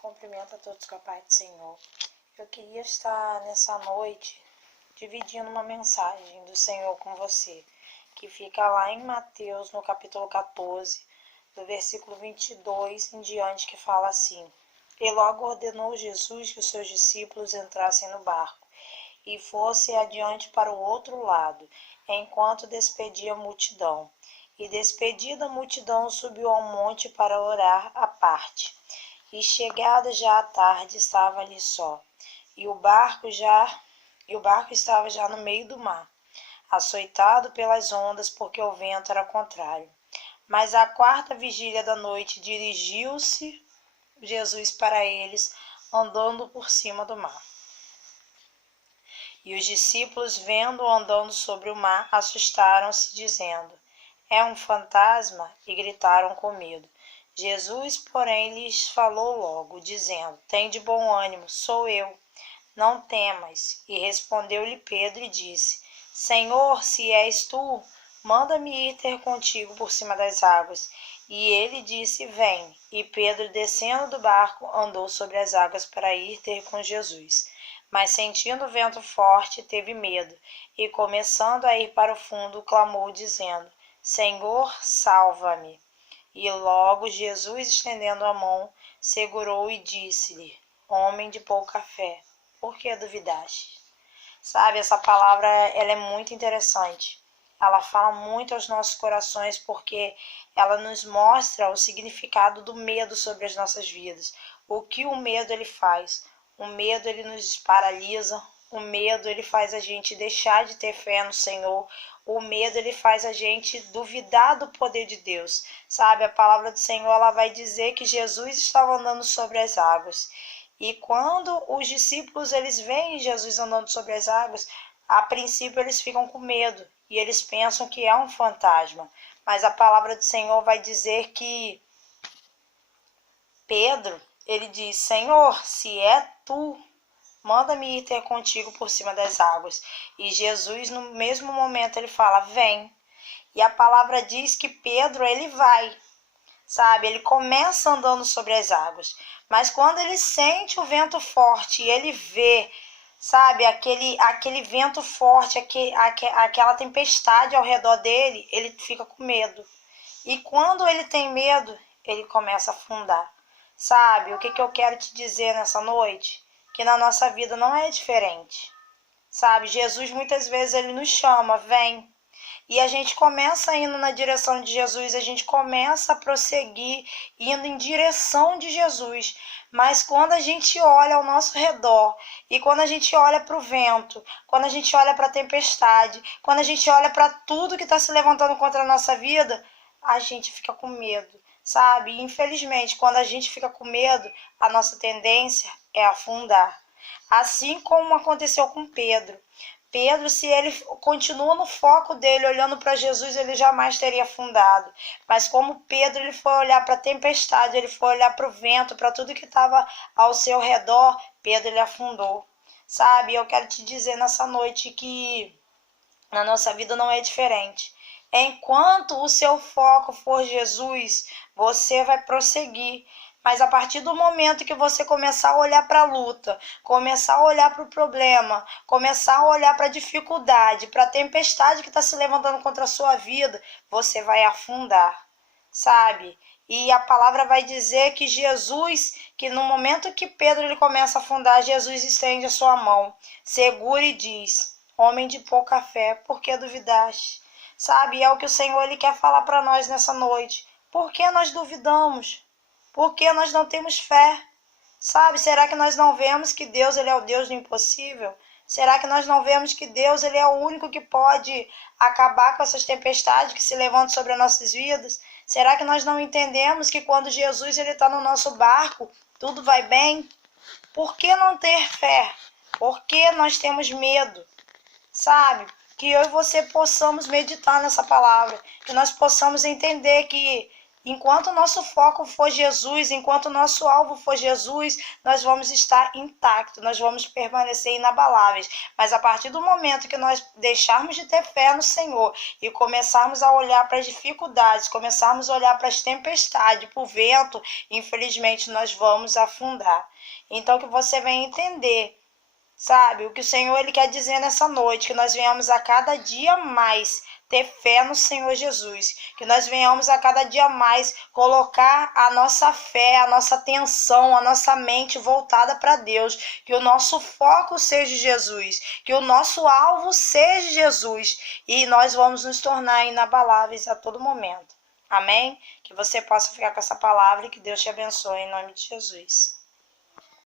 Cumprimento a todos com a paz do Senhor. Eu queria estar nessa noite dividindo uma mensagem do Senhor com você, que fica lá em Mateus, no capítulo 14, do versículo 22 em diante, que fala assim: E logo ordenou Jesus que os seus discípulos entrassem no barco e fossem adiante para o outro lado, enquanto despedia a multidão. E despedida a multidão, subiu ao monte para orar à parte. E chegada já a tarde, estava ali só, e o barco estava já no meio do mar, açoitado pelas ondas, porque o vento era contrário. Mas à quarta vigília da noite dirigiu-se Jesus para eles, andando por cima do mar. E os discípulos, vendo-o andando sobre o mar, assustaram-se, dizendo: É um fantasma, e gritaram com medo. Jesus, porém, lhes falou logo, dizendo: Tende bom ânimo, sou eu, não temas. E respondeu-lhe Pedro e disse: Senhor, se és tu, manda-me ir ter contigo por cima das águas. E ele disse: Vem. E Pedro, descendo do barco, andou sobre as águas para ir ter com Jesus. Mas sentindo o vento forte, teve medo, e começando a ir para o fundo, clamou, dizendo: Senhor, salva-me. E logo Jesus, estendendo a mão, segurou e disse-lhe: Homem de pouca fé, por que duvidaste? Sabe, essa palavra ela é muito interessante. Ela fala muito aos nossos corações porque ela nos mostra o significado do medo sobre as nossas vidas. O que o medo ele faz? O medo ele nos paralisa. O medo ele faz a gente deixar de ter fé no Senhor. O medo ele faz a gente duvidar do poder de Deus. Sabe, a palavra do Senhor ela vai dizer que Jesus estava andando sobre as águas. E quando os discípulos eles veem Jesus andando sobre as águas, a princípio eles ficam com medo e eles pensam que é um fantasma. Mas a palavra do Senhor vai dizer que Pedro, ele diz: Senhor, se é tu, manda-me ir ter contigo por cima das águas. E Jesus, no mesmo momento, ele fala: Vem. E a palavra diz que Pedro, ele vai. Sabe, ele começa andando sobre as águas, mas quando ele sente o vento forte e ele vê, sabe, aquele vento forte, aquela tempestade ao redor dele, ele fica com medo. E quando ele tem medo, ele começa a afundar. Sabe, o que eu quero te dizer nessa noite? Que na nossa vida não é diferente. Sabe, Jesus muitas vezes ele nos chama, vem. E a gente começa indo na direção de Jesus, a gente começa a prosseguir indo em direção de Jesus. Mas quando a gente olha ao nosso redor, e quando a gente olha para o vento, quando a gente olha para a tempestade, quando a gente olha para tudo que está se levantando contra a nossa vida, a gente fica com medo, sabe? E infelizmente, quando a gente fica com medo, a nossa tendência é afundar. Assim como aconteceu com Pedro. Pedro, se ele continua no foco dele, olhando para Jesus, ele jamais teria afundado. Mas como Pedro ele foi olhar para a tempestade, ele foi olhar para o vento, para tudo que estava ao seu redor, Pedro ele afundou. Sabe, eu quero te dizer nessa noite que na nossa vida não é diferente. Enquanto o seu foco for Jesus, você vai prosseguir. Mas a partir do momento que você começar a olhar para a luta, começar a olhar para o problema, começar a olhar para a dificuldade, para a tempestade que está se levantando contra a sua vida, você vai afundar, sabe? E a palavra vai dizer que Jesus, que no momento que Pedro ele começa a afundar, Jesus estende a sua mão, segura e diz: Homem de pouca fé, por que duvidaste? Sabe, é o que o Senhor ele quer falar para nós nessa noite. Por que nós duvidamos? Por que nós não temos fé? Sabe, será que nós não vemos que Deus ele é o Deus do impossível? Será que nós não vemos que Deus ele é o único que pode acabar com essas tempestades que se levantam sobre as nossas vidas? Será que nós não entendemos que quando Jesus ele está no nosso barco, tudo vai bem? Por que não ter fé? Por que nós temos medo? Sabe, que eu e você possamos meditar nessa palavra, que nós possamos entender que Enquanto o nosso foco for Jesus, enquanto o nosso alvo for Jesus, nós vamos estar intactos, nós vamos permanecer inabaláveis. Mas a partir do momento que nós deixarmos de ter fé no Senhor e começarmos a olhar para as dificuldades, começarmos a olhar para as tempestades, para o vento, infelizmente nós vamos afundar. Então que você venha entender, sabe, o que o Senhor ele quer dizer nessa noite, que nós venhamos a cada dia mais ter fé no Senhor Jesus, que nós venhamos a cada dia mais colocar a nossa fé, a nossa atenção, a nossa mente voltada para Deus, que o nosso foco seja Jesus, que o nosso alvo seja Jesus, e nós vamos nos tornar inabaláveis a todo momento. Amém? Que você possa ficar com essa palavra e que Deus te abençoe em nome de Jesus.